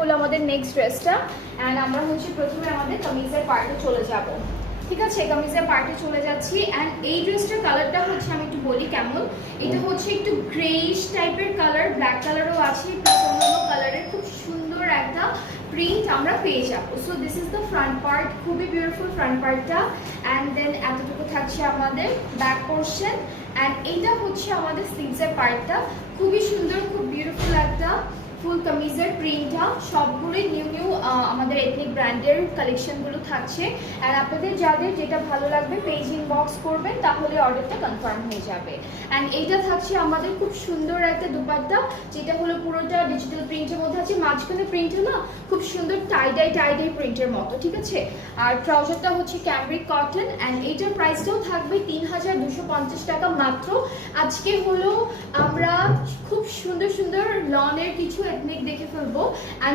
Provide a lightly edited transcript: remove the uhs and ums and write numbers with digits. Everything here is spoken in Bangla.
হলো আমাদের নেক্সট ড্রেসটা অ্যান্ড আমরা হচ্ছে প্রথমে আমাদের কামিজের পার্টে চলে যাব। ঠিক আছে, কামিজের পার্টে চলে যাচ্ছি। অ্যান্ড এই ড্রেসটার কালারটা হচ্ছে আমি একটু বলি কেমন। এটা হচ্ছে একটু গ্রেইশ টাইপের কালার, ব্ল্যাক কালারও আছে, প্লাস অন্যান্য কালারের খুব সুন্দর একটা প্রিন্ট আমরা পেয়ে যাবো। So this is the front part, খুবই বিউটিফুল ফ্রন্ট পার্টটা। অ্যান্ড দেন এতটুকু থাকছে আমাদের ব্যাক পোর্শন। অ্যান্ড এইটা হচ্ছে আমাদের স্লিভসের পার্টটা, খুবই সুন্দর, খুব বিউটিফুল একটা ফুল কামিজের প্রিন্টটা। সবগুলোই নিউ নিউ আমাদের এথনিক ব্র্যান্ডের কালেকশনগুলো থাকছে। আর আপনাদের যাদের যেটা ভালো লাগবে পেজ ইনবক্স করবেন, তাহলে অর্ডারটা কনফার্ম হয়ে যাবে। অ্যান্ড এইটা থাকছে আমাদের খুব সুন্দর একটা দুপাট্টা, যেটা হলো পুরোটা ডিজিটাল প্রিন্টের মধ্যে আছে, মাঝখানে প্রিন্টটা না খুব সুন্দর টাইডাই প্রিন্টের মতো। ঠিক আছে, আর ট্রাউজারটা হচ্ছে ক্যামব্রিক কটন। অ্যান্ড এইটার প্রাইসটাও থাকবে 3250 টাকা মাত্র। আজকে হলো আমরা খুব সুন্দর সুন্দর লনের কিছু এথনিক দেখে ফেলবো। অ্যান্ড